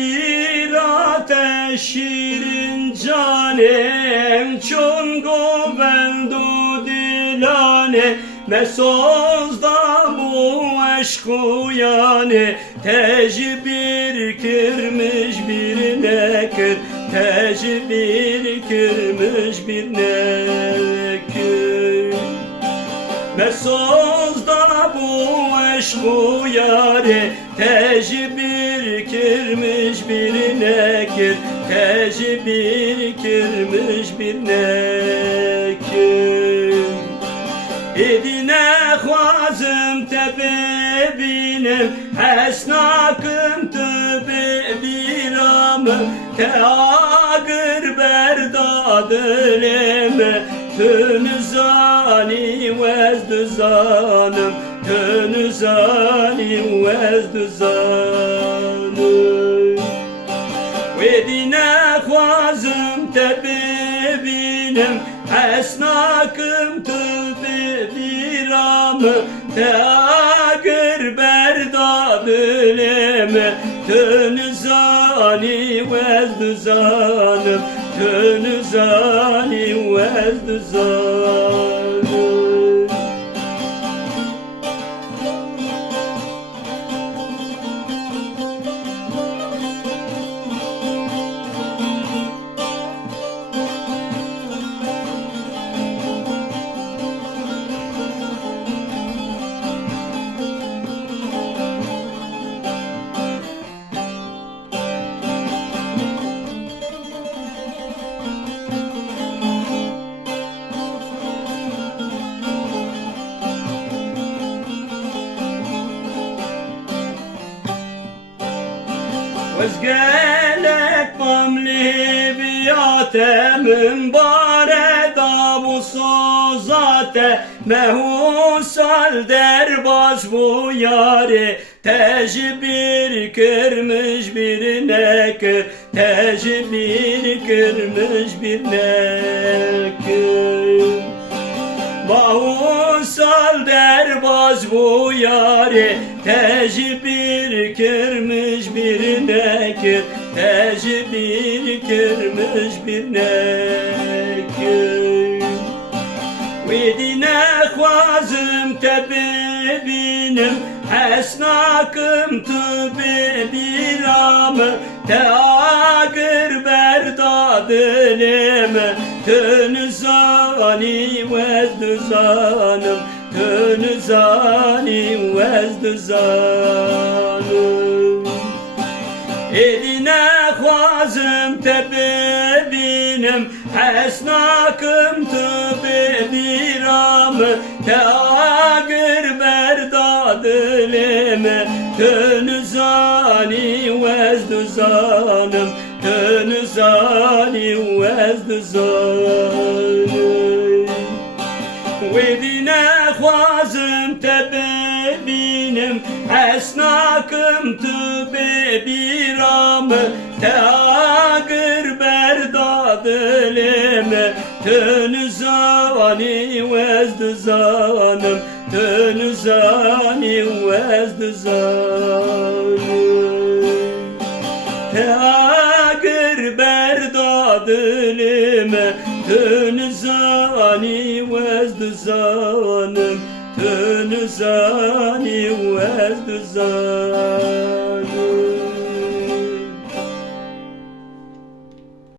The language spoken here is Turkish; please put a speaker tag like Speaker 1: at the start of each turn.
Speaker 1: bir ateşirin canem Çon govendu dilane Mesozda bu eşku yani Teci bir kırmış bir nekir Teci bir kırmış bir nekir. Mesozda aşku yare Tecbir kirmiş bir nekir Tecbir kirmiş bir nekir Edine xwazim te bibînim Hesnakim tu bibîramim Te agir berda dilim Tu nizanî wez dizanim Tu nizanî wez dizanim Wedine xwazim te bibînim Esnakim tu biram Te agir berda Tün zani wezd zanim Öz gelek mamli biatemim bare davusu zate mehusal derbaz bu yare tecbir kırmış bir nekir tecbir kırmış bir nekir Bahusal derbaz bu yare yari Tecbir kırmış bir nekir Tecbir kırmış bir nekir Vedine xwazim te bibînim Hesnakim tu biram Te agir berda dilim Tu nizanî wezd zanim Tu nizanî wezd zanim Eline xwazim te bibînim Hesnakim tu biram Te agir berda dilim Tu nizanî bibînim Esnakim tu biram Te agir berda dilim Tu nizanî wezd zanim Tu nizanî wezd zanim Te agir berda dilime Tün zani vezd zanim Vezd zanim